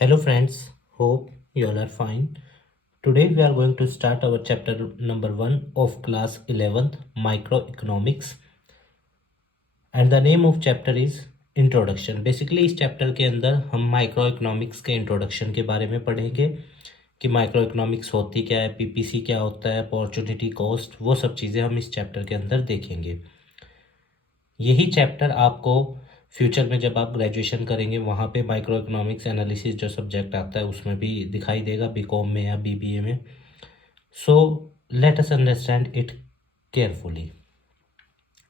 Hello friends, hope you all are fine. Today we are going to start our chapter number 1 of class 11th microeconomics and the name of chapter is introduction. Basically इस chapter के अंदर हम micro economics के introduction के बारे में पढ़ेंगे कि माइक्रो इकोनॉमिक्स होती क्या है, पीपीसी क्या होता है, अपॉर्चुनिटी कॉस्ट, वो सब चीज़ें हम इस चैप्टर के अंदर देखेंगे। यही चैप्टर आपको फ्यूचर में जब आप ग्रेजुएशन करेंगे वहाँ पे माइक्रो इकोनॉमिक्स एनालिसिस जो सब्जेक्ट आता है उसमें भी दिखाई देगा, बीकॉम में या बीबीए में। So let us understand it carefully.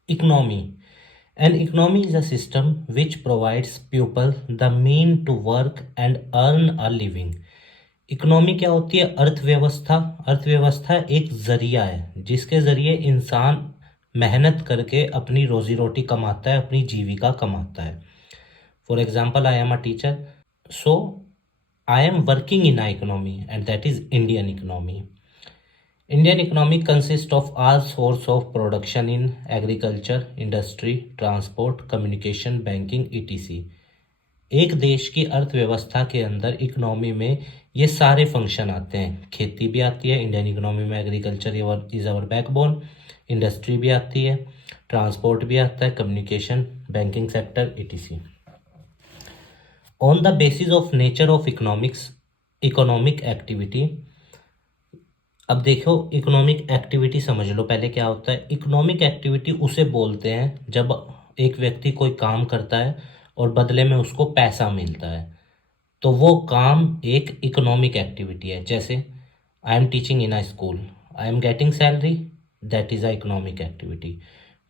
Economy, an economy is a system which provides people the mean to work and earn a living. Economy क्या होती है? अर्थव्यवस्था। अर्थव्यवस्था एक जरिया है जिसके जरिए इंसान मेहनत करके अपनी रोजी रोटी कमाता है, अपनी जीविका कमाता है। For example, I am a teacher, so I am working in a economy and that is Indian economy. Indian economy consist of all source of production in agriculture, industry, transport, communication, banking, etc. एक देश की अर्थव्यवस्था के अंदर economy में ये सारे function आते हैं। खेती भी आती है इंडियन इकोनॉमी में, agriculture is our backbone. Industry भी आती है, ट्रांसपोर्ट भी आता है, communication, banking sector, ETC. On the basis of nature of economics, economic activity. अब देखो, इकोनॉमिक एक्टिविटी समझ लो पहले क्या होता है। इकोनॉमिक एक्टिविटी उसे बोलते हैं जब एक व्यक्ति कोई काम करता है और बदले में उसको पैसा मिलता है, तो वो काम एक इकोनॉमिक एक्टिविटी है। जैसे I am teaching in a school, I am getting salary, that is a economic activity.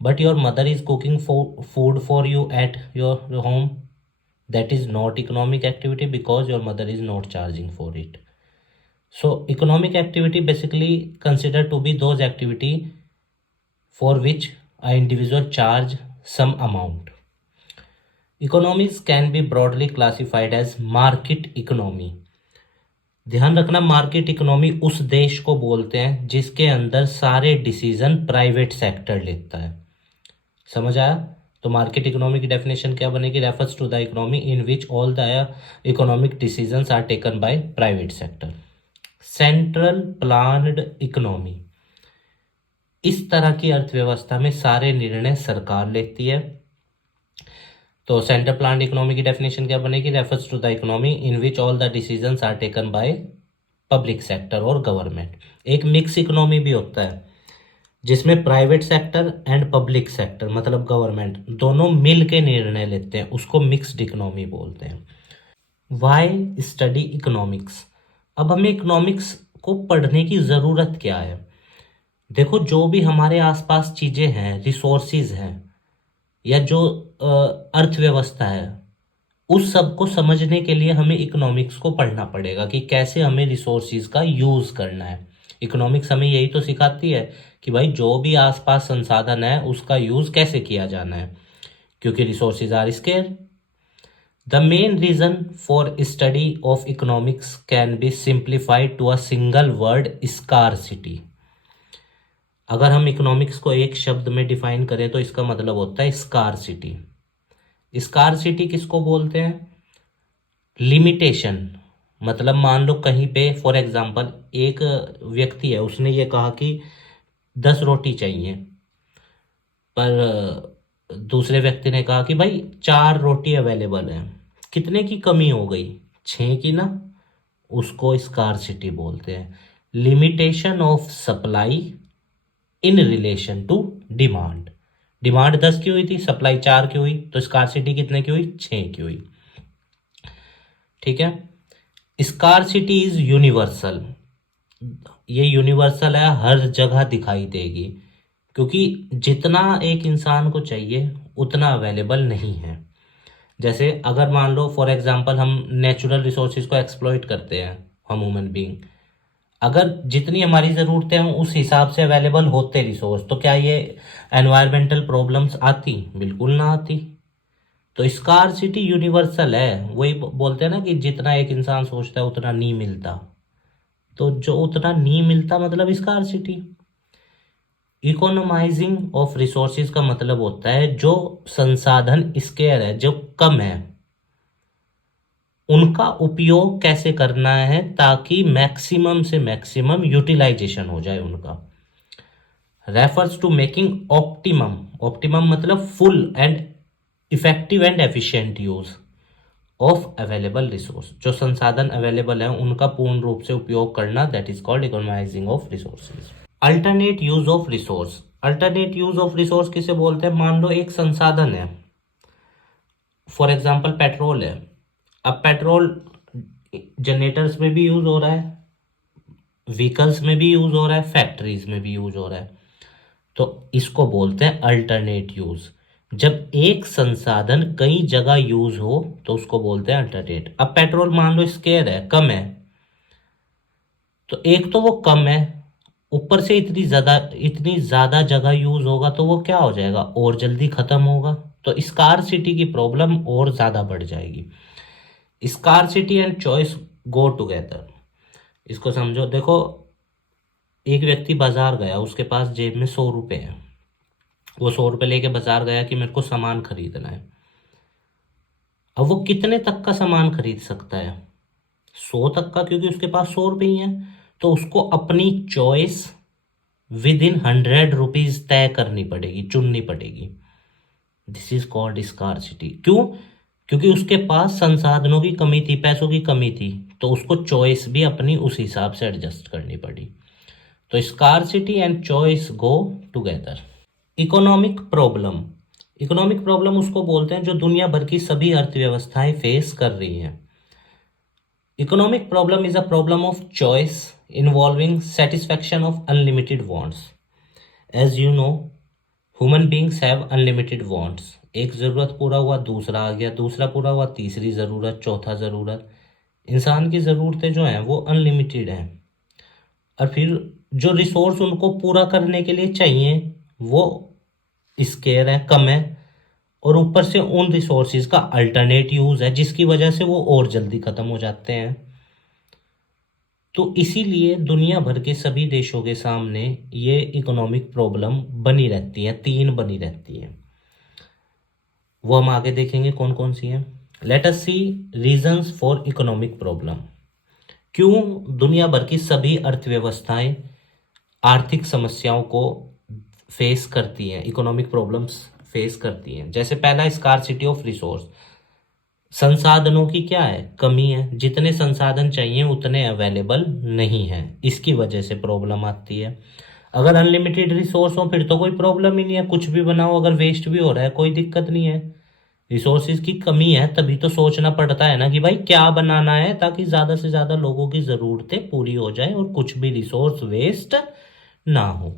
But your mother is cooking food for you at your home, that is not economic activity because your mother is not charging for it. So economic activity basically considered to be those activity for which a individual charge some amount. Economies can be broadly classified as market economy. ध्यान रखना, market economy उस देश को बोलते हैं जिसके अंदर सारे डिसीजन प्राइवेट सेक्टर लेता है। समझ आया? तो मार्केट इकोनॉमी की डेफिनेशन क्या बनेगी? Refers to the economy in which all the economic decisions are taken by private sector. Central planned economy, इस तरह की अर्थव्यवस्था में सारे निर्णय सरकार लेती है। तो सेंट्रल प्लान्ड इकोनॉमी की डेफिनेशन क्या बनेगी? Refers to the economy in which all the decisions are taken by public sector और गवर्नमेंट। एक मिक्स इकोनॉमी भी होता है जिसमें private sector and public sector मतलब गवर्नमेंट दोनों मिल के निर्णय लेते हैं, उसको मिक्स्ड इकोनॉमी बोलते हैं। Why study economics? अब हमें इकोनॉमिक्स को पढ़ने की ज़रूरत क्या है? देखो, जो भी हमारे आसपास चीज़ें हैं, रिसोर्सिस हैं या जो अर्थव्यवस्था है, उस सब को समझने के लिए हमें इकोनॉमिक्स को पढ़ना पड़ेगा कि कैसे हमें रिसोर्सिस का यूज़ करना है। इकोनॉमिक्स हमें यही तो सिखाती है कि भाई जो भी आसपास संसाधन है उसका यूज़ कैसे किया जाना है, क्योंकि resources are scarce. The main reason for study of economics can be simplified to a single word, scarcity. अगर हम इकोनॉमिक्स को एक शब्द में डिफाइन करें तो इसका मतलब होता है स्कार्सिटी। स्कार्सिटी किसको बोलते हैं? लिमिटेशन। मतलब मान लो कहीं पे फॉर एग्जांपल एक व्यक्ति है, उसने ये कहा कि 10 रोटी चाहिए, पर दूसरे व्यक्ति ने कहा कि भाई 4 रोटी अवेलेबल है। कितने की कमी हो गई? 6 की ना। उसको स्कार्सिटी बोलते हैं। Limitation of supply in relation to demand. Demand 10 की हुई थी, सप्लाई 4 की हुई, तो स्कार्सिटी कितने की हुई? 6 की हुई। ठीक है। Scarcity is universal. ये यूनिवर्सल है, हर जगह दिखाई देगी, क्योंकि जितना एक इंसान को चाहिए उतना अवेलेबल नहीं है। जैसे अगर मान लो फॉर एग्जांपल हम नेचुरल रिसोर्सेज को एक्सप्लॉइट करते हैं, हम ह्यूमन बीइंग, अगर जितनी हमारी ज़रूरतें हैं उस हिसाब से अवेलेबल होते रिसोर्स, तो क्या ये एनवायरमेंटल प्रॉब्लम्स आती? बिल्कुल ना आती। तो स्कार्सिटी यूनिवर्सल है। वही बोलते हैं ना कि जितना एक इंसान सोचता है उतना नहीं मिलता। तो जो उतना नहीं मिलता मतलब स्कार्सिटी। इकोनोमाइजिंग ऑफ रिसोर्सेज का मतलब होता है जो संसाधन स्केयर है, जो कम है, उनका उपयोग कैसे करना है ताकि मैक्सिमम से मैक्सिमम यूटिलाइजेशन हो जाए उनका। Refers to making optimum, optimum मतलब full and effective and efficient use of available resource, जो संसाधन अवेलेबल है उनका पूर्ण रूप से उपयोग करना, that is called economising of resources. Alternate use of resource, alternate use of resource किसे बोलते हैं? मान लो एक संसाधन है, फॉर एग्जाम्पल पेट्रोल है। अब पेट्रोल जनरेटर्स में भी यूज हो रहा है, व्हीकल्स में भी यूज हो रहा है, फैक्ट्रीज में भी यूज हो रहा है, तो इसको बोलते हैं अल्टरनेट यूज। जब एक संसाधन कई जगह यूज हो तो उसको बोलते हैं अल्टरनेट। अब पेट्रोल मान लो स्केयर है, कम है, तो एक तो वो कम है, ऊपर से इतनी ज्यादा जगह यूज होगा तो वो क्या हो जाएगा, और जल्दी खत्म होगा, तो स्कार्सिटी की प्रॉब्लम और ज्यादा बढ़ जाएगी। Scarcity and choice go together, इसको समझो। देखो एक व्यक्ति बाजार गया, उसके पास जेब में 100 रुपए है, वो 100 रुपए लेके बाजार गया कि मेरे को सामान खरीदना है। अब वो कितने तक का सामान खरीद सकता है? 100 तक का, क्योंकि उसके पास 100 रुपए ही है। तो उसको अपनी चॉइस विद इन 100 रुपीज तय करनी पड़ेगी, चुननी पड़ेगी। This is called scarcity. क्यों? क्योंकि उसके पास संसाधनों की कमी थी, पैसों की कमी थी, तो उसको चॉइस भी अपनी उस हिसाब से एडजस्ट करनी पड़ी। तो scarcity and choice go together. Economic problem, economic problem उसको बोलते हैं जो दुनिया भर की सभी अर्थव्यवस्थाएं फेस कर रही हैं। Economic problem is a problem of choice involving satisfaction of unlimited wants. As you know, human beings have unlimited wants. एक ज़रूरत पूरा हुआ, दूसरा आ गया, दूसरा पूरा हुआ, तीसरी ज़रूरत, चौथा ज़रूरत। इंसान की ज़रूरतें जो हैं वो अनलिमिटेड हैं, और फिर जो रिसोर्स उनको पूरा करने के लिए चाहिए वो स्केयर है, कम है, और ऊपर से उन रिसोर्सेज का अल्टरनेट यूज है जिसकी वजह से वो और जल्दी खत्म हो जाते हैं। तो इसीलिए दुनिया भर के सभी देशों के सामने ये इकोनॉमिक प्रॉब्लम बनी रहती है, तीन बनी रहती है। वो हम आगे देखेंगे कौन कौन सी हैं। Let us see reasons for economic problem. क्यों दुनिया भर की सभी अर्थव्यवस्थाएं आर्थिक समस्याओं को फेस करती हैं, इकोनॉमिक प्रॉब्लम्स फेस करती हैं? जैसे पहला, स्कार्सिटी ऑफ रिसोर्स, संसाधनों की क्या है, कमी है। जितने संसाधन चाहिए उतने अवेलेबल नहीं है, इसकी वजह से प्रॉब्लम आती है। अगर अनलिमिटेड रिसोर्स हो फिर तो कोई प्रॉब्लम ही नहीं है, कुछ भी बनाओ, अगर वेस्ट भी हो रहा है कोई दिक्कत नहीं है। रिसोर्सेज की कमी है तभी तो सोचना पड़ता है ना कि भाई क्या बनाना है ताकि ज्यादा से ज्यादा लोगों की जरूरतें पूरी हो जाए और कुछ भी रिसोर्स वेस्ट ना हो।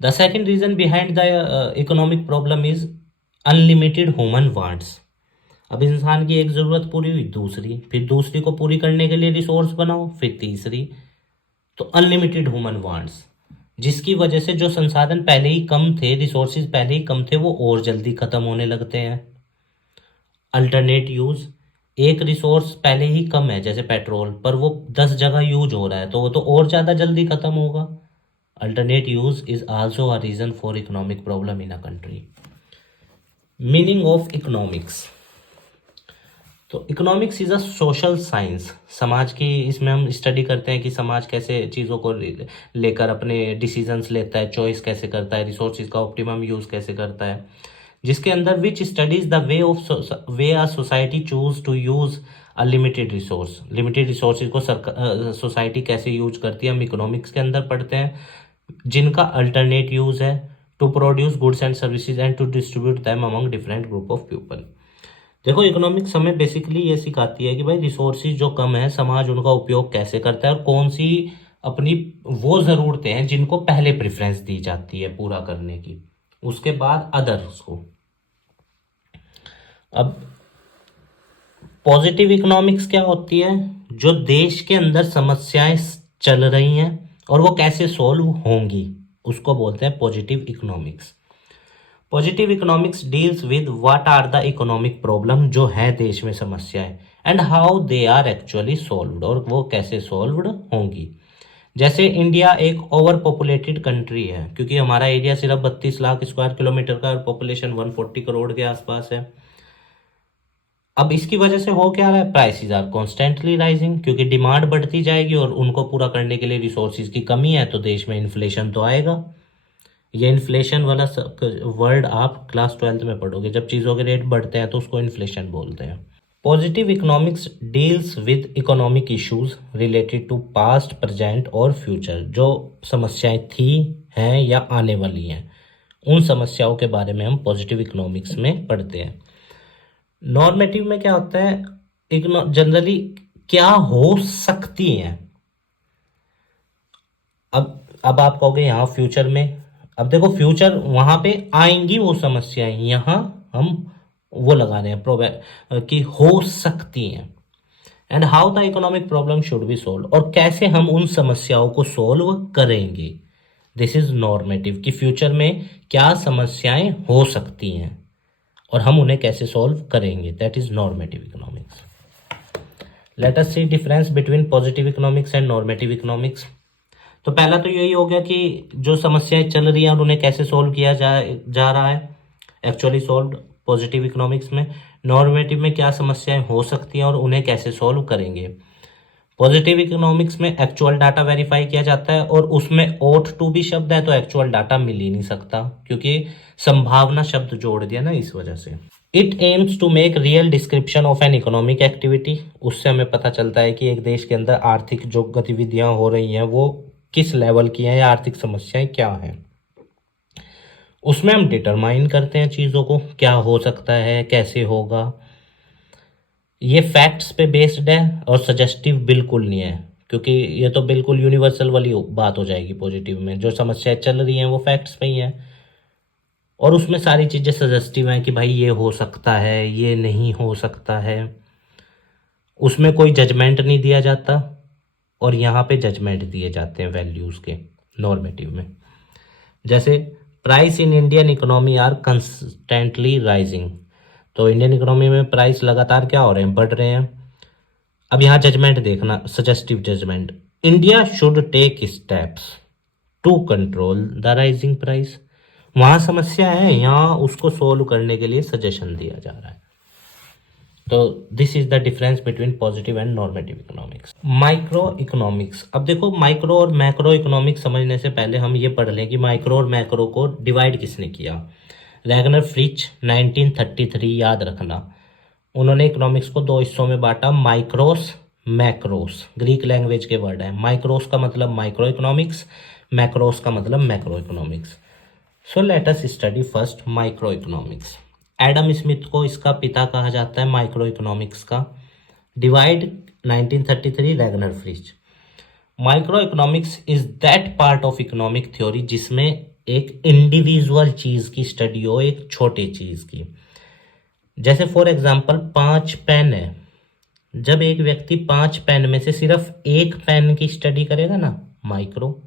The second reason behind the economic problem is unlimited human wants. अब इंसान की एक जरूरत पूरी हुई, दूसरी, फिर दूसरी को पूरी करने के लिए रिसोर्स बनाओ, फिर तीसरी, तो अनलिमिटेड ह्यूमन वांट्स, जिसकी वजह से जो संसाधन पहले ही कम थे, रिसोर्सेज पहले ही कम थे, वो और जल्दी खत्म होने लगते हैं। अल्टरनेट यूज, एक रिसोर्स पहले ही कम है जैसे पेट्रोल, पर वो 10 जगह यूज हो रहा है तो वो तो और ज्यादा जल्दी खत्म होगा। Alternate use is also a reason for economic problem in a country. Meaning of economics, तो economics is a social science. समाज की, इसमें हम स्टडी करते हैं कि समाज कैसे चीज़ों को लेकर अपने डिसीजंस लेता है, चॉइस कैसे करता है, रिसोर्सेज का ऑप्टिमम यूज कैसे करता है, जिसके अंदर which studies the way a society choose to use a limited resource. Limited resources को सोसाइटी कैसे यूज करती है, हम इकोनॉमिक्स के अंदर पढ़ते हैं, जिनका अल्टरनेट यूज है to produce goods and services and to distribute them among different group of people. देखो इकोनॉमिक्स हमें बेसिकली ये सिखाती है कि भाई रिसोर्सेज जो कम है, समाज उनका उपयोग कैसे करता है और कौन सी अपनी वो ज़रूरतें हैं जिनको पहले प्रेफरेंस दी जाती है पूरा करने की, उसके बाद अदर्स को। अब पॉजिटिव इकोनॉमिक्स क्या होती है? जो देश के अंदर समस्याएं चल रही हैं और वो कैसे सॉल्व होंगी, उसको बोलते हैं positive economics. Positive economics deals with what are the economic problem, जो है देश में समस्याएं, and how they are actually solved, और वो कैसे सॉल्व्ड होंगी। जैसे इंडिया एक ओवर पॉपुलेटेड कंट्री है, क्योंकि हमारा एरिया सिर्फ 32 लाख स्क्वायर किलोमीटर का, पॉपुलेशन 140 करोड़ के आसपास है। अब इसकी वजह से हो क्या रहा है, प्राइसेस आर कॉन्स्टेंटली राइजिंग, क्योंकि डिमांड बढ़ती जाएगी और उनको पूरा करने के लिए रिसोर्सेज की कमी है, तो देश में इन्फ्लेशन तो आएगा। ये इन्फ्लेशन वाला वर्ड आप क्लास 12th में पढ़ोगे, जब चीज़ों के रेट बढ़ते हैं तो उसको इन्फ्लेशन बोलते हैं। Positive economics deals with economic issues related to past, present और फ्यूचर। जो समस्याएं थी, हैं या आने वाली हैं, उन समस्याओं के बारे में हम पॉजिटिव इकोनॉमिक्स में पढ़ते हैं। नॉर्मेटिव में क्या होता है, जनरली क्या हो सकती हैं। अब आप कहोगे यहाँ फ्यूचर में, अब देखो फ्यूचर वहां पे आएंगी वो समस्याएं, यहाँ हम वो लगा रहे हैं कि हो सकती हैं। And how the economic problem should be solve, और कैसे हम उन समस्याओं को सोल्व करेंगे। दिस इज नॉर्मेटिव, कि फ्यूचर में क्या समस्याएं हो सकती हैं और हम उन्हें कैसे सोल्व करेंगे। That is normative economics. Let us see difference between positive economics and normative economics. तो पहला तो यही हो गया कि जो समस्याएं चल रही हैं और उन्हें कैसे सोल्व किया जा रहा है, एक्चुअली सोल्व पॉजिटिव इकोनॉमिक्स में। नॉर्मेटिव में क्या समस्याएं हो सकती हैं और उन्हें कैसे सोल्व करेंगे। पॉजिटिव इकोनॉमिक्स में एक्चुअल डाटा वेरीफाई किया जाता है और उसमें ought to भी शब्द है, तो एक्चुअल डाटा मिल ही नहीं सकता, क्योंकि संभावना शब्द जोड़ दिया ना, इस वजह से। It aims to make real description of an economic activity. उससे हमें पता चलता है कि एक देश के अंदर आर्थिक जो गतिविधियां हो रही हैं वो किस लेवल की हैं या आर्थिक समस्याएं क्या हैं। उसमें हम डिटरमाइन करते हैं चीज़ों को, क्या हो सकता है, कैसे होगा। ये फैक्ट्स पे बेस्ड है और सजेस्टिव बिल्कुल नहीं है, क्योंकि ये तो बिल्कुल यूनिवर्सल वाली बात हो जाएगी। पॉजिटिव में जो समस्याएं चल रही हैं वो फैक्ट्स पे ही हैं, और उसमें सारी चीज़ें सजेस्टिव हैं कि भाई ये हो सकता है, ये नहीं हो सकता है। उसमें कोई जजमेंट नहीं दिया जाता, और यहाँ पे जजमेंट दिए जाते हैं वैल्यूज़ के नॉर्मेटिव में। जैसे price in Indian economy are constantly rising, तो इंडियन इकोनॉमी में प्राइस लगातार क्या हो रहे हैं, बढ़ रहे हैं। अब यहाँ जजमेंट देखना, suggestive judgement, India should take steps to control the rising price. वहाँ समस्या है, यहाँ उसको सोल्व करने के लिए सजेशन दिया जा रहा है। तो this is the difference between positive and normative economics. Micro economics, अब देखो माइक्रो और मैक्रो इकोनॉमिक्स समझने से पहले हम ये पढ़ लें कि माइक्रो और मैक्रो को डिवाइड किसने किया। रैगनर फ्रिच 1933, याद रखना। उन्होंने इकोनॉमिक्स को दो हिस्सों में बांटा, माइक्रोस, मैक्रोस। ग्रीक लैंग्वेज के वर्ड है। माइक्रोस का मतलब माइक्रो इकोनॉमिक्स, मैक्रोस का मतलब मैक्रो इकोनॉमिक्स। सो let us study first micro economics. Adam Smith को इसका पिता कहा जाता है माइक्रो इकोनॉमिक्स का। Divide 1933, Ragnar Fritz. Micro economics is that part of economic theory जिसमें एक इंडिविजुअल चीज की स्टडी हो, एक छोटी चीज की। जैसे फॉर एग्जांपल 5 पेन है, जब एक व्यक्ति 5 पेन में से सिर्फ एक पेन की स्टडी करेगा ना, माइक्रो,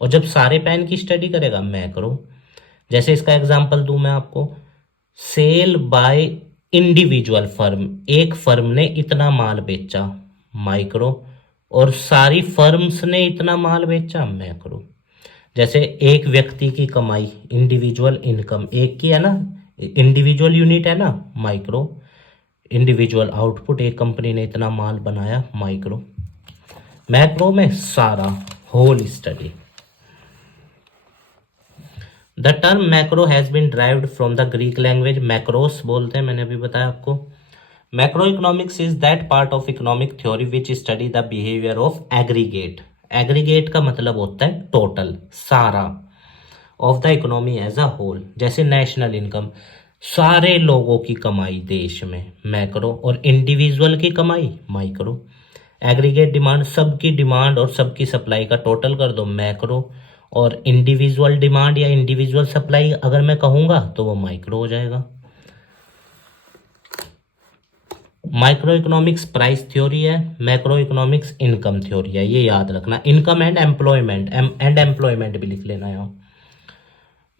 और जब सारे पेन की स्टडी करेगा, मैक्रो। जैसे इसका एग्जांपल दूं मैं आपको, सेल बाय इंडिविजुअल फर्म, एक फर्म ने इतना माल बेचा, माइक्रो, और सारी फर्म्स ने इतना माल बेचा, मैक्रो। जैसे एक व्यक्ति की कमाई, इंडिविजुअल इनकम, एक की है ना, इंडिविजुअल यूनिट है ना, माइक्रो। इंडिविजुअल आउटपुट, एक कंपनी ने इतना माल बनाया, माइक्रो। मैक्रो में सारा, whole study. The term macro has been derived from the Greek language, macros बोलते हैं, मैंने अभी बताया आपको। Macro economics is that part of economic theory which study the behaviour of aggregate. Aggregate का मतलब होता है टोटल, सारा, of the economy as a whole. जैसे नेशनल इनकम, सारे लोगों की कमाई देश में, मैक्रो, और इंडिविजुअल की कमाई, माइक्रो। एग्रीगेट डिमांड, सबकी डिमांड और सबकी सप्लाई का टोटल कर दो, मैक्रो। और इंडिविजुअल डिमांड या इंडिविजुअल सप्लाई अगर मैं कहूँगा तो वो माइक्रो हो जाएगा। माइक्रो इकोनॉमिक्स प्राइस थ्योरी है, मैक्रो इकोनॉमिक्स इनकम थ्योरी है, ये याद रखना। इनकम एंड एम्प्लॉयमेंट भी लिख लेना यहाँ।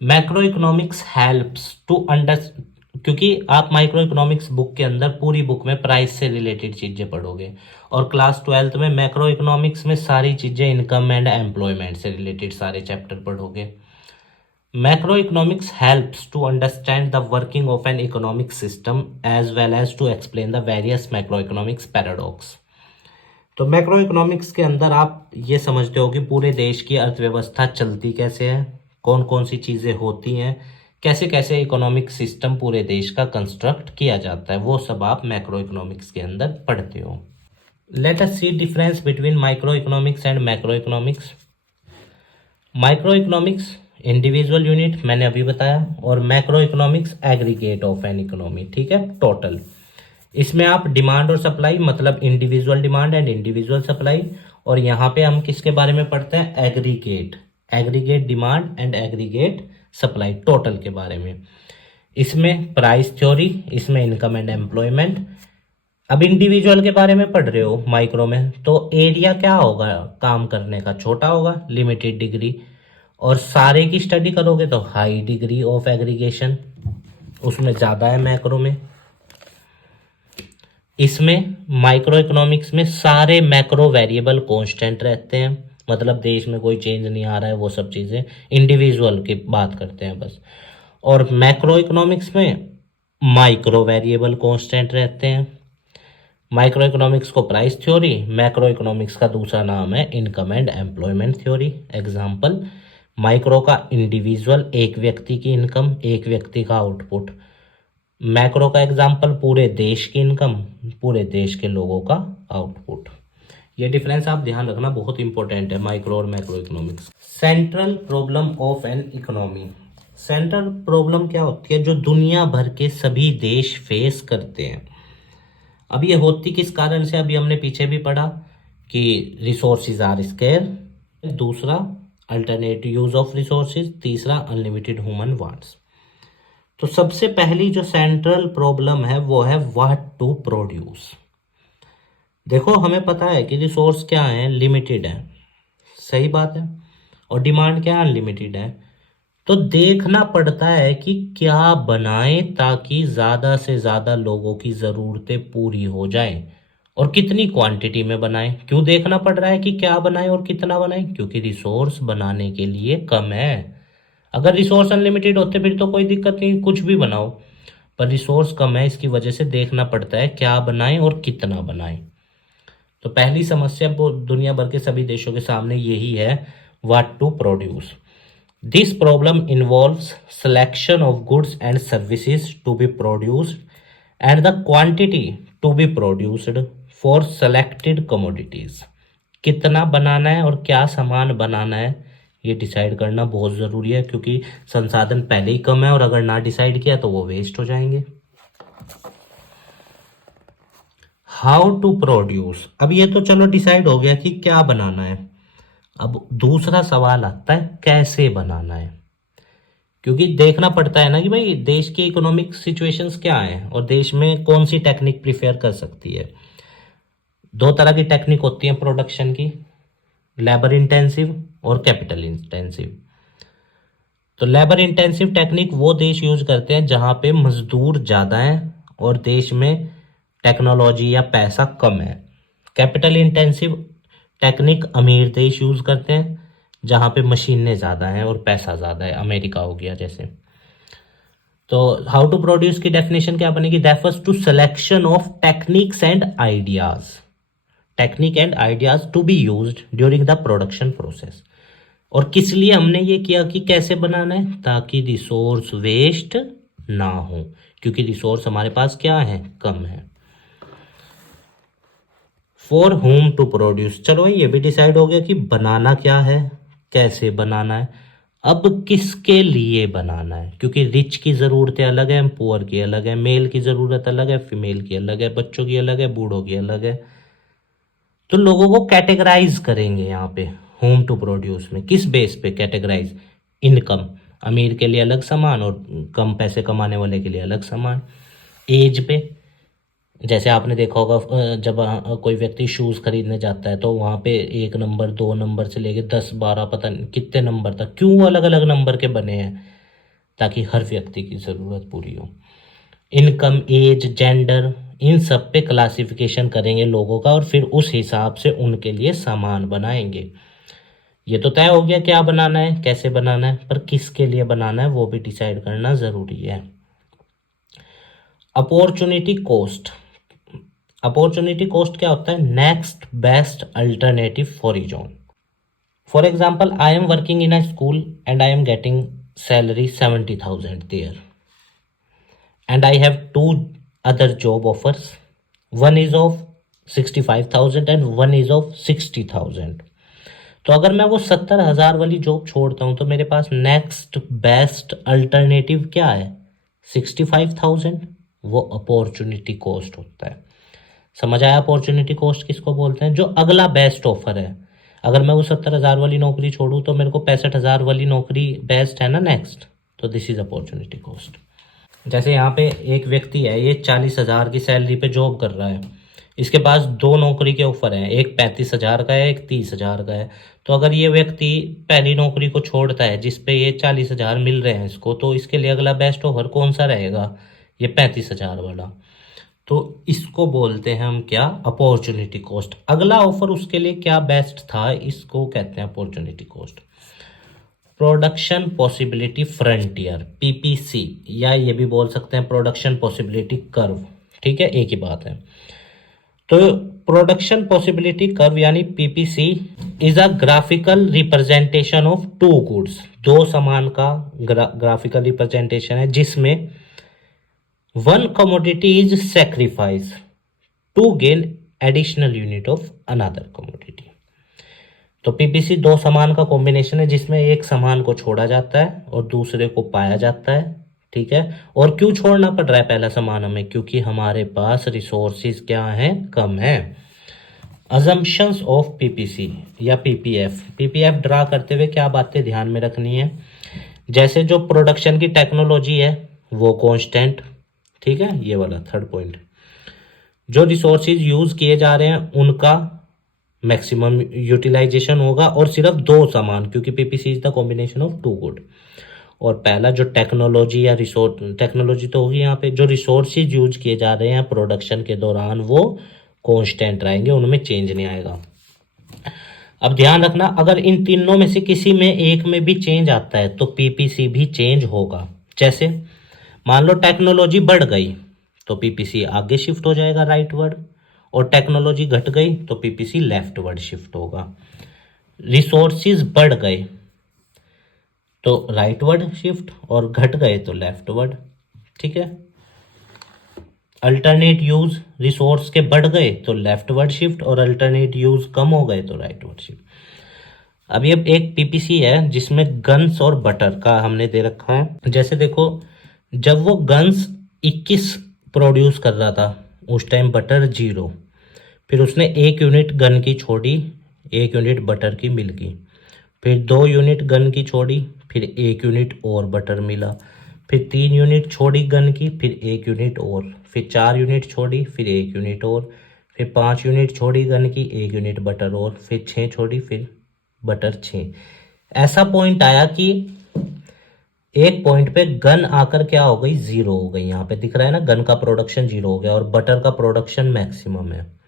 Macro economics helps to understand, क्योंकि आप माइक्रो इकोनॉमिक्स बुक के अंदर पूरी बुक में प्राइस से रिलेटेड चीज़ें पढ़ोगे, और क्लास 12th में मैक्रो इकोनॉमिक्स में सारी चीज़ें इनकम एंड एम्प्लॉयमेंट से रिलेटेड सारे चैप्टर पढ़ोगे। Macroeconomics helps to understand the working of an economic system as well as to explain the various macroeconomics paradox. तो मैक्रो इकोनॉमिक्स के अंदर आप ये समझते हो कि पूरे देश की अर्थव्यवस्था चलती कैसे है, कौन कौन सी चीज़ें होती हैं, कैसे कैसे इकोनॉमिक सिस्टम पूरे देश का कंस्ट्रक्ट किया जाता है, वो सब आप मैक्रो इकोनॉमिक्स के अंदर पढ़ते हो. Let us see difference between micro economics and macro economics. Micro economics individual unit मैंने अभी बताया, और macro economics aggregate of an economy. ठीक है, टोटल. इसमें आप डिमांड और सप्लाई, मतलब individual demand and individual supply, और यहाँ पे हम किसके बारे में पढ़ते हैं, aggregate demand and aggregate supply, total के बारे में. इसमें प्राइस थ्योरी, इसमें इनकम एंड एम्प्लॉयमेंट. अब इंडिविजुअल के बारे में पढ़ रहे हो माइक्रो में, तो एरिया क्या होगा काम करने का, छोटा होगा, लिमिटेड डिग्री. और सारे की स्टडी करोगे तो हाई डिग्री ऑफ एग्रीगेशन, उसमें ज़्यादा है मैक्रो में. इसमें माइक्रो इकोनॉमिक्स में सारे मैक्रो वेरिएबल कांस्टेंट रहते हैं, मतलब देश में कोई चेंज नहीं आ रहा है, वो सब चीज़ें. इंडिविजुअल की बात करते हैं बस. और मैक्रो इकोनॉमिक्स में माइक्रो वेरिएबल कांस्टेंट रहते हैं. माइक्रो इकोनॉमिक्स को प्राइस थ्योरी, मैक्रो इकोनॉमिक्स का दूसरा नाम है income and employment theory. Example, micro का इंडिविजुअल, एक व्यक्ति की इनकम, एक व्यक्ति का आउटपुट. मैक्रो का एग्जाम्पल पूरे देश की इनकम, पूरे देश के लोगों का आउटपुट. ये डिफरेंस आप ध्यान रखना, बहुत इंपॉर्टेंट है माइक्रो और macro economics. Central problem of an economy. Central problem क्या होती है, जो दुनिया भर के सभी देश फेस करते हैं. अब ये होती किस कारण से, अभी हमने पीछे भी पढ़ा कि रिसोर्सेज आर स्केयर, दूसरा अल्टरनेटिव यूज ऑफ रिसोर्सेज, तीसरा अनलिमिटेड ह्यूमन वांट्स. तो सबसे पहली जो सेंट्रल प्रॉब्लम है वो है व्हाट टू प्रोड्यूस. देखो, हमें पता है कि रिसोर्स क्या है, लिमिटेड है, सही बात है, और डिमांड क्या है, अनलिमिटेड है. तो देखना पड़ता है कि क्या बनाएं ताकि ज़्यादा से ज़्यादा लोगों की ज़रूरतें पूरी हो जाएं, और कितनी क्वांटिटी में बनाएं. क्यों देखना पड़ रहा है कि क्या बनाएं और कितना बनाएं, क्योंकि रिसोर्स बनाने के लिए कम है. अगर रिसोर्स अनलिमिटेड होते फिर तो कोई दिक्कत नहीं, कुछ भी बनाओ, पर रिसोर्स कम है, इसकी वजह से देखना पड़ता है क्या बनाएं और कितना बनाएं. तो पहली समस्या वो दुनिया भर के सभी देशों के सामने यही है, what to produce. This problem involves selection of goods and services to be produced and the quantity to be produced for selected commodities. कितना बनाना है और क्या सामान बनाना है, ये डिसाइड करना बहुत ज़रूरी है, क्योंकि संसाधन पहले ही कम है, और अगर ना डिसाइड किया तो वो वेस्ट हो जाएंगे. How to produce. अब ये तो चलो डिसाइड हो गया कि क्या बनाना है. अब दूसरा सवाल आता है कैसे बनाना है, क्योंकि देखना पड़ता है ना कि भाई देश की इकोनॉमिक सिचुएशंस क्या है और देश में कौन सी टेक्निक प्रिफेयर कर सकती है. दो तरह की टेक्निक होती है प्रोडक्शन की, लेबर इंटेंसिव और कैपिटल इंटेंसिव. तो लेबर इंटेंसिव टेक्निक वो देश यूज करते हैं जहां पे मजदूर ज़्यादा हैं और देश में टेक्नोलॉजी या पैसा कम है. कैपिटल इंटेंसिव टेक्निक अमीर देश यूज करते हैं जहां पे मशीनें ज़्यादा हैं और पैसा ज़्यादा है, अमेरिका हो गया जैसे. तो हाउ टू प्रोड्यूस की डेफिनेशन क्या बनेगी, refers to selection of techniques and ideas, technique and ideas to be used during the production process. और किस लिए हमने ये किया कि कैसे बनाना है, ताकि रिसोर्स वेस्ट ना हो, क्योंकि रिसोर्स हमारे पास क्या है, कम है. For whom to produce. चलो ये भी डिसाइड हो गया कि बनाना क्या है, कैसे बनाना है. अब किसके लिए बनाना है, क्योंकि रिच की ज़रूरतें अलग है, पुअर की अलग है, मेल की ज़रूरत अलग है, फीमेल की अलग है, बच्चों की अलग है, बूढ़ों की अलग है. तो लोगों को कैटेगराइज करेंगे यहाँ पे होम टू प्रोड्यूस में. किस बेस पे कैटेगराइज, इनकम, अमीर के लिए अलग सामान और कम पैसे कमाने वाले के लिए अलग सामान. एज पे, जैसे आपने देखा होगा जब कोई व्यक्ति शूज़ खरीदने जाता है तो वहाँ पे 1 नंबर 2 नंबर से लेके 10 12 पता नहीं कितने नंबर तक, क्यों अलग अलग नंबर के बने हैं, ताकि हर व्यक्ति की ज़रूरत पूरी हो. इनकम, एज, जेंडर, इन सब पे क्लासिफिकेशन करेंगे लोगों का, और फिर उस हिसाब से उनके लिए सामान बनाएंगे. ये तो तय हो गया क्या बनाना है, कैसे बनाना है, पर किसके लिए बनाना है वो भी डिसाइड करना जरूरी है। Opportunity cost. अपॉर्चुनिटी कॉस्ट क्या होता है? Next best alternative for each one. For example, I am working in a school and I am getting salary 70,000 there, and I have two other job offers. One is of 65,000 and one is of 60,000. तो अगर मैं वो 70,000 वाली job छोड़ता हूँ तो मेरे पास next best alternative क्या है? 65,000। वो अपॉर्चुनिटी कॉस्ट होता है। समझ आया अपॉर्चुनिटी कॉस्ट किसको बोलते हैं? जो अगला बेस्ट ऑफर है। अगर मैं वो 70,000 वाली नौकरी छोड़ूं तो मेरे को 65,000 वाली नौकरी बेस्ट है ना नेक्स्ट, तो दिस इज अपॉर्चुनिटी कॉस्ट। जैसे यहाँ पे एक व्यक्ति है, ये 40,000 की सैलरी पे जॉब कर रहा है, इसके पास दो नौकरी के ऑफर हैं, एक 35,000 का है, एक 30,000 का है। तो अगर ये व्यक्ति पहली नौकरी को छोड़ता है जिसपे ये 40,000 मिल रहे हैं इसको, तो इसके लिए अगला बेस्ट ऑफर कौन सा रहेगा? ये 35,000 वाला। तो इसको बोलते हैं हम क्या? Opportunity cost. अगला ऑफर उसके लिए क्या बेस्ट था, इसको कहते हैं opportunity cost. Production possibility frontier, PPC, या ये भी बोल सकते हैं प्रोडक्शन पॉसिबिलिटी कर्व। ठीक है, एक ही बात है। तो प्रोडक्शन पॉसिबिलिटी कर्व यानी PPC is a graphical representation of two goods. दो सामान का ग्राफिकल रिप्रेजेंटेशन है जिसमें one commodity is sacrifice to gain additional unit of another commodity. तो पीपीसी दो सामान का कॉम्बिनेशन है जिसमें एक सामान को छोड़ा जाता है और दूसरे को पाया जाता है। ठीक है, और क्यों छोड़ना पड़ रहा है पहला सामान हमें? क्योंकि हमारे पास रिसोर्सेज क्या है? कम है। अजम्पशंस ऑफ पीपीसी या पीपीएफ। पीपीएफ ड्रा करते हुए क्या बातें ध्यान में रखनी है? जैसे जो प्रोडक्शन की टेक्नोलॉजी है वो कांस्टेंट। ठीक है, ये वाला थर्ड पॉइंट। जो रिसोर्सेज यूज किए जा रहे हैं उनका मैक्सिमम यूटिलाइजेशन होगा, और सिर्फ दो सामान, क्योंकि PPC is the combination of two good. और पहला जो टेक्नोलॉजी या रिसोर्स, टेक्नोलॉजी तो होगी यहाँ पे, जो रिसोर्सेज यूज किए जा रहे हैं प्रोडक्शन के दौरान वो कांस्टेंट रहेंगे, उनमें चेंज नहीं आएगा। अब ध्यान रखना, अगर इन तीनों में से किसी में एक में भी चेंज आता है तो पीपीसी भी चेंज होगा। जैसे मान लो टेक्नोलॉजी बढ़ गई तो पीपीसी आगे शिफ्ट हो जाएगा राइटवर्ड, और टेक्नोलॉजी घट गई तो पीपीसी लेफ्टवर्ड शिफ्ट होगा। रिसोर्सेज बढ़ गए तो राइटवर्ड शिफ्ट, और घट गए तो लेफ्टवर्ड। ठीक है, अल्टरनेट यूज, रिसोर्स के बढ़ गए तो लेफ्टवर्ड शिफ्ट, और अल्टरनेट यूज कम हो गए तो राइटवर्ड शिफ्ट। अब ये एक पीपीसी है जिसमें गन्स और बटर का हमने दे रखा है। जैसे देखो, जब वो गन्स 21 प्रोड्यूस कर रहा था उस टाइम बटर 0, फिर उसने 1 यूनिट गन की छोड़ी, 1 यूनिट बटर की मिल गई, फिर 2 यूनिट गन की छोड़ी, फिर 1 यूनिट और बटर मिला, फिर 3 यूनिट छोड़ी गन की, फिर 1 यूनिट और, फिर 4 यूनिट छोड़ी, फिर 1 यूनिट और, फिर 5 यूनिट छोड़ी गन की, 1 यूनिट बटर और, फिर 6 छोड़ी, फिर बटर 6। ऐसा पॉइंट आया कि एक पॉइंट पे गन आकर क्या हो गई? 0 हो गई। यहाँ पे दिख रहा है ना, गन का प्रोडक्शन 0 हो गया और बटर का प्रोडक्शन मैक्सिमम है।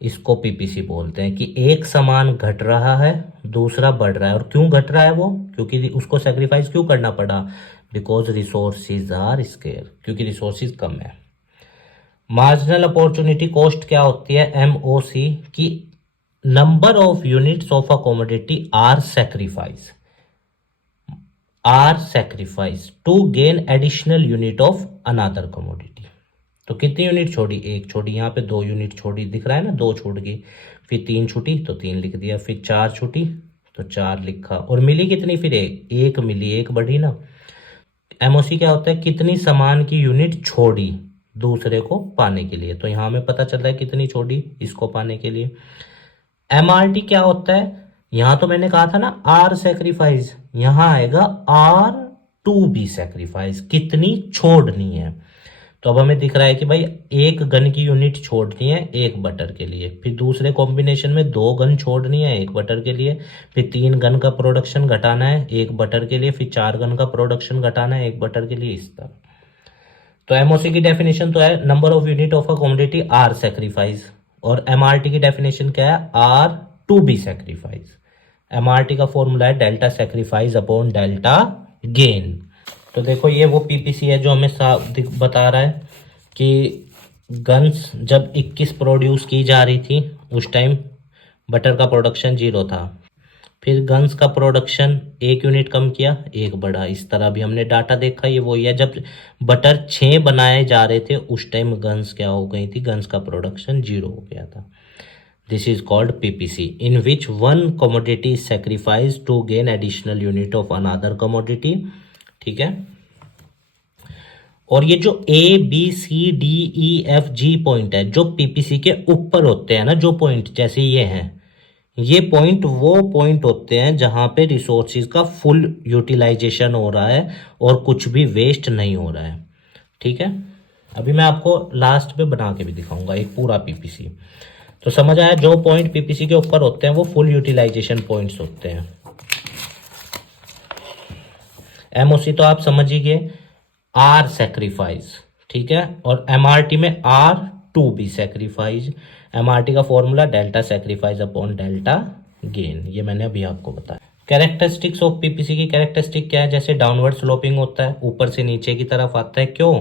इसको पीपीसी बोलते हैं कि एक सामान घट रहा है, दूसरा बढ़ रहा है। और क्यों घट रहा है वो? क्योंकि उसको सेक्रीफाइस क्यों करना पड़ा? बिकॉज रिसोर्सेज आर स्केयर, क्योंकि रिसोर्सेज कम है। मार्जिनल अपॉर्चुनिटी कॉस्ट क्या होती है? एमओसी, की number of units of a commodity are sacrifice to gain additional unit of another commodity. तो कितनी यूनिट छोड़ी? 1 छोड़ी। यहाँ पे 2 यूनिट छोड़ी, दिख रहा है ना, 2 छूट गई। फिर 3 छूटी तो 3 लिख दिया, फिर 4 छूटी तो 4 लिखा, और मिली कितनी? फिर 1 मिली, 1 बढ़ी ना। एमओसी क्या होता है? कितनी सामान की यूनिट छोड़ी दूसरे को पाने के लिए। तो यहाँ हमें पता चल रहा है कितनी छोड़ी इसको पाने के लिए। एमआरटी क्या होता है? यहां तो मैंने कहा था ना आर सेक्रीफाइस, यहां आएगा आर टू बी सेक्रीफाइस, कितनी छोड़नी है। तो अब हमें दिख रहा है कि भाई 1 गन की यूनिट छोड़नी है 1 बटर के लिए, फिर दूसरे कॉम्बिनेशन में 2 गन छोड़नी है 1 बटर के लिए, फिर 3 गन का प्रोडक्शन घटाना है 1 बटर के लिए, फिर 4 गन का प्रोडक्शन घटाना है 1 बटर के लिए, इस तरह। तो एमओसी की डेफिनेशन तो है number of unit of a commodity are sacrifice, और एमआरटी की डेफिनेशन क्या है? Are to be sacrifice. MRT का फॉर्मूला है delta sacrifice upon delta gain. तो देखो ये वो पीपीसी है जो हमें बता रहा है कि गन्स जब 21 प्रोड्यूस की जा रही थी उस टाइम बटर का प्रोडक्शन 0 था। फिर गन्स का प्रोडक्शन 1 यूनिट कम किया, 1 बढ़ा। इस तरह भी हमने डाटा देखा, ये वही है। जब बटर 6 बनाए जा रहे थे उस टाइम गन्स क्या हो गई थी, गन्स का प्रोडक्शन 0 हो गया था। This is called PPC in which one commodity is sacrifice to gain additional unit of another commodity. ठीक है। और ये जो ABCDEFG पॉइंट है जो पीपीसी के ऊपर होते हैं ना, जो पॉइंट जैसे ये हैं, ये पॉइंट वो पॉइंट होते हैं जहां पे रिसोर्सेज का फुल यूटिलाइजेशन हो रहा है और कुछ भी वेस्ट नहीं हो रहा है। ठीक है। अभी मैं आपको लास्ट पे बना के भी दिखाऊंगा एक पूरा पीपीसी। तो समझ आया, जो पॉइंट पीपीसी के ऊपर होते हैं वो फुल यूटिलाइजेशन पॉइंट्स होते हैं। एमओसी तो आप समझ ही गए, आर सेक्रीफाइस। ठीक है। और एमआरटी में R2 भी सेक्रीफाइस। एमआरटी का formula delta sacrifice upon delta gain, ये मैंने अभी आपको बताया। कैरेक्टरिस्टिक्स ऑफ पीपीसी की कैरेक्टरिस्टिक क्या है, जैसे डाउनवर्ड स्लोपिंग होता है, ऊपर से नीचे की तरफ आता है। क्यों?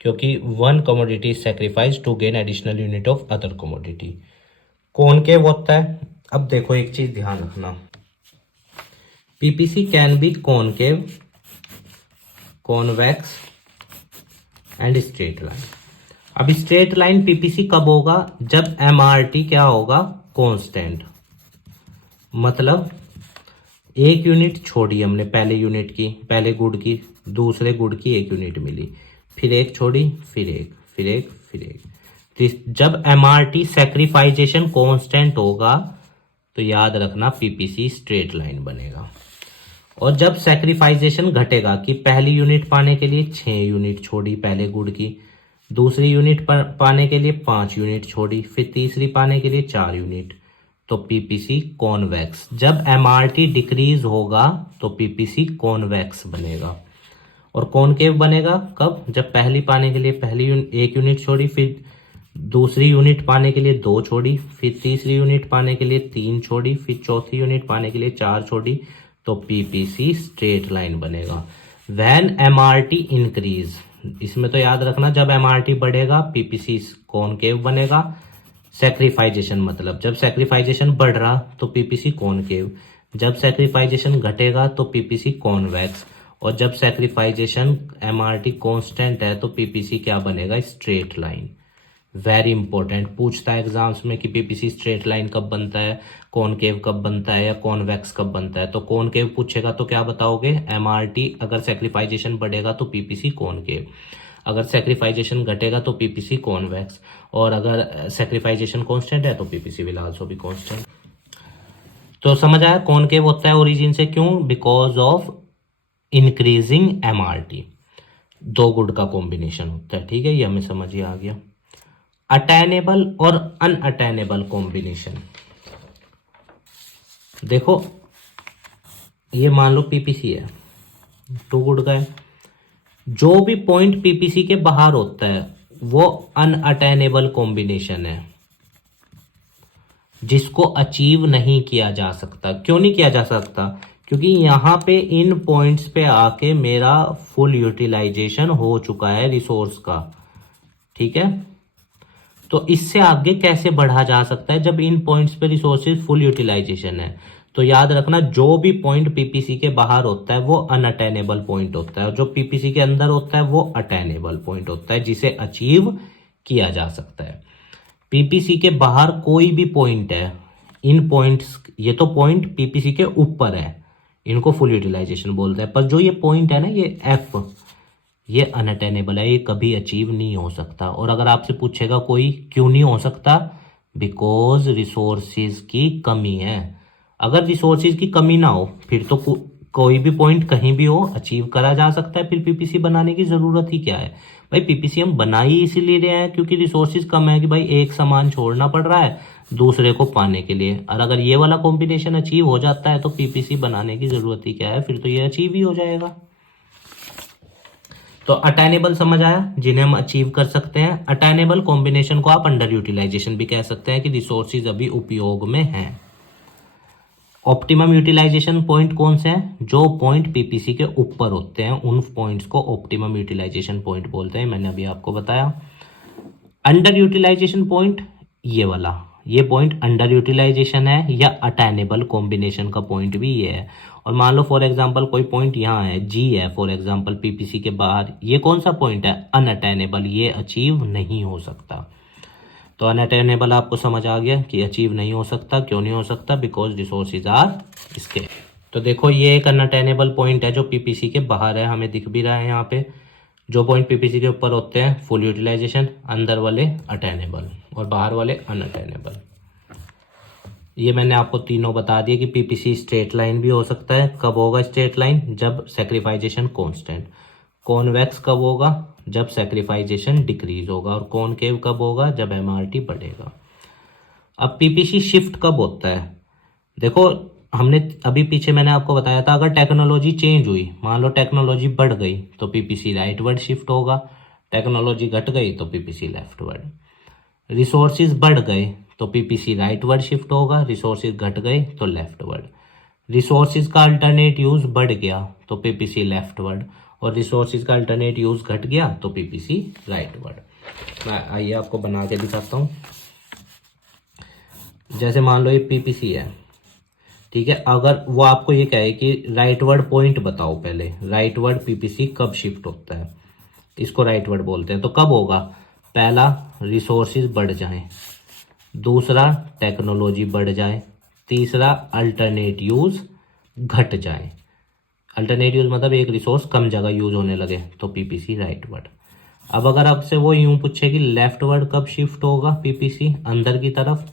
क्योंकि one commodity sacrifice to gain additional unit of other commodity. Concave होता है। अब देखो एक चीज ध्यान रखना, PPC can be concave, convex and straight line. अब स्ट्रेट लाइन पीपीसी कब होगा, जब एमआरटी क्या होगा, कांस्टेंट। मतलब 1 यूनिट छोड़ी हमने, पहले यूनिट की, पहले गुड की, दूसरे गुड की 1 यूनिट मिली, फिर 1 छोड़ी, फिर 1, फिर 1, फिर 1। तो जब एमआरटी सेक्रीफाइजेशन कांस्टेंट होगा तो याद रखना पीपीसी स्ट्रेट लाइन बनेगा। और जब सेक्रीफाइजेशन घटेगा कि पहली यूनिट पाने के लिए 6 यूनिट छोड़ी पहले गुड की, दूसरी यूनिट पाने के लिए 5 यूनिट छोड़ी, फिर तीसरी पाने के लिए 4 यूनिट, तो पीपीसी कॉन्वेक्स। जब एमआरटी डिक्रीज होगा तो पीपीसी कॉन्वेक्स बनेगा। और कॉनकेव बनेगा कब, जब पहली पाने के लिए 1 यूनिट छोड़ी, फिर दूसरी यूनिट पाने के लिए 2 छोड़ी, फिर तीसरी यूनिट पाने के लिए 3 छोड़ी, फिर चौथी यूनिट पाने के लिए 4 छोड़ी, तो पीपीसी स्ट्रेट लाइन बनेगा। व्हेन एमआरटी इंक्रीज, इसमें तो याद रखना जब एमआरटी बढ़ेगा पीपीसी कॉनकेव बनेगा। सेक्रीफाइजेशन मतलब जब सेक्रीफाइजेशन बढ़ रहा तो पीपीसी कॉनकेव, जब सेक्रीफाइजेशन घटेगा तो पीपीसी कॉन्वेक्स, और जब सेक्रीफाइजेशन एमआरटी कांस्टेंट है तो पीपीसी क्या बनेगा, स्ट्रेट लाइन। वेरी इंपॉर्टेंट, पूछता है एग्जाम्स में कि पीपीसी स्ट्रेट लाइन कब बनता है, कॉनकेव कब बनता है या कॉन्वेक्स कब बनता है। तो कॉनकेव पूछेगा तो क्या बताओगे, एमआरटी अगर सेक्रीफाइजेशन बढ़ेगा तो पीपीसी कॉनकेव, अगर सेक्रीफाइजेशन घटेगा तो पीपीसी कॉन्वेक्स, और अगर सेक्रीफाइजेशन कांस्टेंट है तो PPC will also be constant. तो समझ आया, कॉनकेव होता है ओरिजिन से, क्यों, because of increasing MRT. 2 good का कॉम्बिनेशन होता है। ठीक है, ये हमें समझ ही आ गया। अटेनेबल और अनअटेनेबल कॉम्बिनेशन, देखो ये मान लो पीपीसी है, 2 गुड का है, जो भी पॉइंट पीपीसी के बाहर होता है वो अनअटेनेबल कॉम्बिनेशन है, जिसको अचीव नहीं किया जा सकता। क्यों नहीं किया जा सकता, क्योंकि यहां पे इन पॉइंट्स पे आके मेरा फुल यूटिलाइजेशन हो चुका है रिसोर्स का। ठीक है, तो इससे आगे कैसे बढ़ा जा सकता है जब इन पॉइंट्स पे रिसोर्सेज फुल यूटिलाइजेशन है। तो याद रखना जो भी पॉइंट पीपीसी के बाहर होता है वो अनअटेनेबल पॉइंट होता है, और जो पीपीसी के अंदर होता है वो अटेनेबल पॉइंट होता है, जिसे अचीव किया जा सकता है। पीपीसी के बाहर कोई भी पॉइंट है, इन पॉइंट्स, ये तो पॉइंट पीपीसी के ऊपर है, इनको फुल यूटिलाइजेशन बोलते हैं। पर जो ये पॉइंट है ना, ये एफ, ये अनअटेनेबल है, ये कभी अचीव नहीं हो सकता। और अगर आपसे पूछेगा कोई क्यों नहीं हो सकता, बिकॉज रिसोर्सेज की कमी है। अगर रिसोर्सेज की कमी ना हो फिर तो कोई भी पॉइंट कहीं भी हो अचीव करा जा सकता है, फिर पीपीसी बनाने की जरूरत ही क्या है। भाई पीपीसी हम बना ही इसीलिए रहे हैं क्योंकि रिसोर्सेज कम है, कि भाई एक सामान छोड़ना पड़ रहा है दूसरे को पाने के लिए। और अगर ये वाला कॉम्बिनेशन अचीव हो जाता है तो पीपीसी बनाने की जरूरत ही क्या है, फिर तो ये अचीव ही हो जाएगा। तो अटेनेबल समझ आया, जिन्हें हम अचीव कर सकते हैं। अटेनेबल कॉम्बिनेशन को आप अंडर यूटिलाइजेशन भी कह सकते हैं, कि रिसोर्सेज अभी उपयोग में हैं। ऑप्टिमम यूटिलाइजेशन पॉइंट कौन से हैं? जो पॉइंट पीपीसी के ऊपर होते हैं उन पॉइंट्स को ऑप्टिमम यूटिलाइजेशन पॉइंट बोलते हैं, मैंने अभी आपको बताया। अंडर यूटिलाइजेशन पॉइंट ये वाला, ये पॉइंट अंडर यूटिलाइजेशन है या अटेनेबल कॉम्बिनेशन का पॉइंट भी ये है। और मान लो फॉर एग्जांपल कोई पॉइंट यहाँ है, जी है फॉर एग्जांपल पीपीसी के बाहर, ये कौन सा पॉइंट है? अनअटेनेबल, ये अचीव नहीं हो सकता। तो अनअटेनेबल आपको समझ आ गया कि अचीव नहीं हो सकता। क्यों नहीं हो सकता? बिकॉज रिसोर्सेज आर इसके। तो देखो ये एक अनअटेनेबल पॉइंट है जो पीपीसी के बाहर है, हमें दिख भी रहा है यहाँ पे। जो पॉइंट पीपीसी के ऊपर होते हैं फुल यूटिलाइजेशन, अंदर वाले अटेनेबल और बाहर वाले अनअटेनेबल। ये मैंने आपको तीनों बता दिए कि पीपीसी स्ट्रेट लाइन भी हो सकता है। कब होगा स्ट्रेट लाइन? जब सैक्रिफाइजेशन कांस्टेंट। कॉन्वेक्स कब होगा? जब सैक्रिफाइजेशन डिक्रीज होगा। और कॉनकेव कब होगा? जब एमआरटी बढ़ेगा। अब पीपीसी शिफ्ट कब होता है? देखो हमने अभी पीछे मैंने आपको बताया था, अगर टेक्नोलॉजी चेंज हुई, मान लो टेक्नोलॉजी बढ़ गई तो पीपीसी राइटवर्ड शिफ्ट होगा, टेक्नोलॉजी घट गई तो पीपीसी लेफ्टवर्ड। रिसोर्सेज बढ़ गए तो पीपीसी राइटवर्ड शिफ्ट होगा, रिसोर्सेज घट गए तो लेफ्टवर्ड। रिसोर्सेज का अल्टरनेट यूज बढ़ गया तो पीपीसी लेफ्टवर्ड, और रिसोर्सेज का अल्टरनेट यूज घट गया तो पीपीसी राइटवर्ड। आइए आपको बना के दिखाता हूँ। जैसे मान लो ये पीपीसी है, ठीक है। अगर वो आपको ये कहे कि राइटवर्ड पॉइंट बताओ, पहले राइटवर्ड पीपीसी कब शिफ्ट होता है, इसको राइटवर्ड बोलते हैं। तो कब होगा? पहला रिसोर्सेज बढ़ जाए, दूसरा टेक्नोलॉजी बढ़ जाए, तीसरा अल्टरनेट यूज घट जाए। अल्टरनेट यूज मतलब एक रिसोर्स कम जगह यूज होने लगे तो पीपीसी राइटवर्ड। अब अगर आपसे वो यूं पूछे कि लेफ्टवर्ड कब शिफ्ट होगा पीपीसी अंदर की तरफ,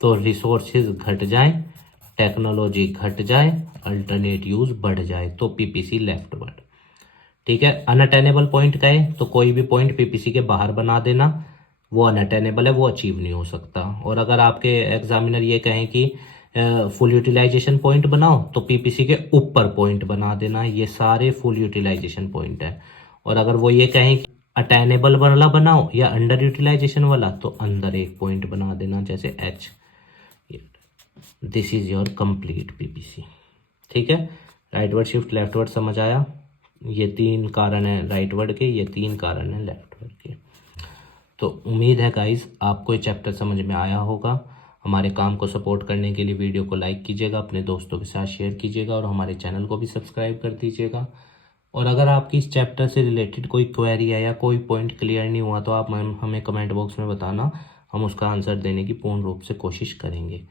तो रिसोर्सेज घट जाए, टेक्नोलॉजी घट जाए, अल्टरनेट यूज बढ़ जाए तो पीपीसी लेफ्टवर्ड। ठीक है। अनअटेनेबल पॉइंट का है तो कोई भी पॉइंट पीपीसी के बाहर बना देना, वो अनअटेनेबल है, वो अचीव नहीं हो सकता। और अगर आपके एग्जामिनर ये कहें कि फुल यूटिलाइजेशन पॉइंट बनाओ तो पीपीसी के ऊपर पॉइंट बना देना, ये सारे फुल यूटिलाइजेशन पॉइंट है। और अगर वो ये कहें कि अटेनेबल वाला बनाओ या अंडर यूटिलाइजेशन वाला, तो अंदर एक पॉइंट बना देना जैसे H. This is your complete PPC. ठीक है। राइटवर्ड शिफ्ट लेफ्टवर्ड समझ आया? ये तीन कारण है राइटवर्ड के, ये तीन कारण है लेफ्टवर्ड के। तो उम्मीद है गाइस आपको ये चैप्टर समझ में आया होगा। हमारे काम को सपोर्ट करने के लिए वीडियो को लाइक कीजिएगा, अपने दोस्तों के साथ शेयर कीजिएगा और हमारे चैनल को भी सब्सक्राइब कर दीजिएगा। और अगर आपकी इस चैप्टर से रिलेटेड कोई क्वेरी है या कोई पॉइंट क्लियर नहीं हुआ तो आप हमें कमेंट बॉक्स में बताना, हम उसका आंसर देने की पूर्ण रूप से कोशिश करेंगे।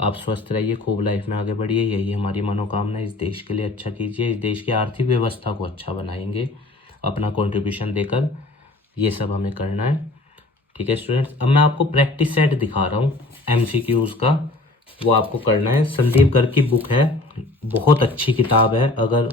आप स्वस्थ रहिए, खूब लाइफ में आगे बढ़िए, यही हमारी मनोकामना। इस देश के लिए अच्छा कीजिए, इस देश की आर्थिक व्यवस्था को अच्छा बनाएंगे अपना कंट्रीब्यूशन देकर, ये सब हमें करना है। ठीक है स्टूडेंट्स, अब मैं आपको प्रैक्टिस सेट दिखा रहा हूँ एमसीक्यूज का, वो आपको करना है। संदीप गर्ग की बुक है, बहुत अच्छी किताब है। अगर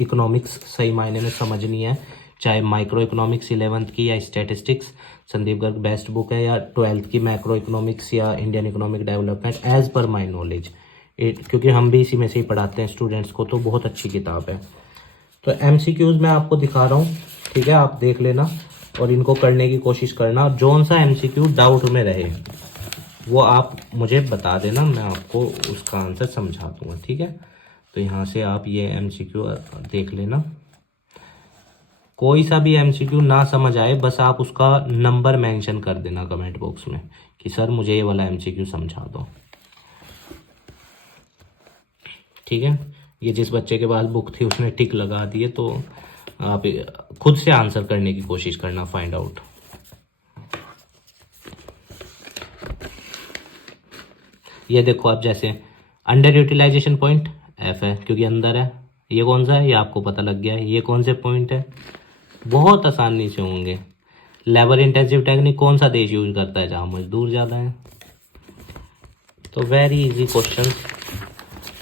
इकोनॉमिक्स सही मायने में समझनी है, चाहे माइक्रो इकोनॉमिक्स 11th की या statistics, Sandeep Garg best book है। या 12th की मैक्रो इकोनॉमिक्स या Indian economic development, as per my knowledge, क्योंकि हम भी इसी में से ही पढ़ाते हैं स्टूडेंट्स को, तो बहुत अच्छी किताब है। तो एमसीक्यूज मैं आपको दिखा रहा हूँ, ठीक है, आप देख लेना और इनको करने की कोशिश करना। और जौन सा एमसीक्यू डाउट में रहे वो आप मुझे बता देना, मैं आपको उसका आंसर समझा दूंगा। ठीक है। तो यहाँ से आप ये एमसीक्यू देख लेना। कोई सा भी एमसीक्यू ना समझ आए, बस आप उसका नंबर मेंशन कर देना कमेंट बॉक्स में कि सर मुझे ये वाला एमसीक्यू समझा दो। ठीक है। ये जिस बच्चे के पास बुक थी उसने टिक लगा दिए, तो आप खुद से आंसर करने की कोशिश करना, फाइंड आउट। ये देखो आप, जैसे अंडर यूटिलाइजेशन पॉइंट एफ है क्योंकि अंदर है। ये कौन सा है? ये आपको पता लग गया है। ये कौन से पॉइंट है? बहुत आसानी से होंगे। लेबर इंटेंसिव टेक्निक कौन सा देश यूज करता है? जहाँ मजदूर ज़्यादा है। तो वेरी इजी क्वेश्चन,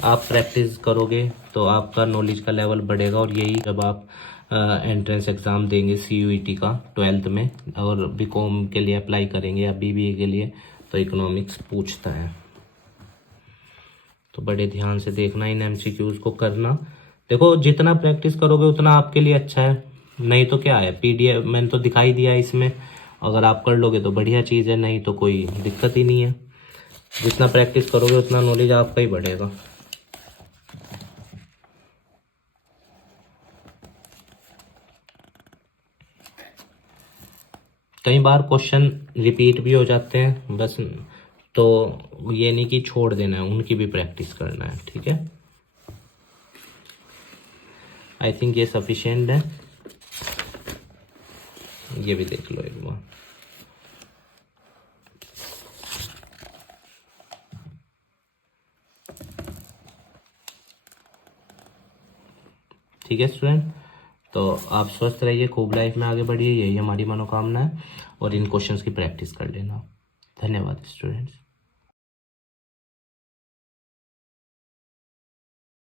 आप प्रैक्टिस करोगे तो आपका नॉलेज का लेवल बढ़ेगा। और यही जब आप एंट्रेंस एग्ज़ाम देंगे सीयूईटी का 12th में और बीकॉम के लिए अप्लाई करेंगे या बीबीए के लिए, तो इकोनॉमिक्स पूछता है। तो बड़े ध्यान से देखना, इन एमसीक्यूज को करना। देखो जितना प्रैक्टिस करोगे उतना आपके लिए अच्छा है, नहीं तो क्या है, पीडीएफ मैंने तो दिखाई दिया है इसमें, अगर आप कर लोगे तो बढ़िया चीज़ है, नहीं तो कोई दिक्कत ही नहीं है। जितना प्रैक्टिस करोगे उतना नॉलेज आपका ही बढ़ेगा। कई बार क्वेश्चन रिपीट भी हो जाते हैं बस, तो ये नहीं कि छोड़ देना है, उनकी भी प्रैक्टिस करना है, ठीक है। आई थिंक ये सफिशिएंट है, ये भी देख लो एक बार। ठीक है स्टूडेंट, तो आप स्वस्थ रहिए, खूब लाइफ में आगे बढ़िए, यही हमारी मनोकामना है, और इन क्वेश्चंस की प्रैक्टिस कर लेना। धन्यवाद स्टूडेंट्स।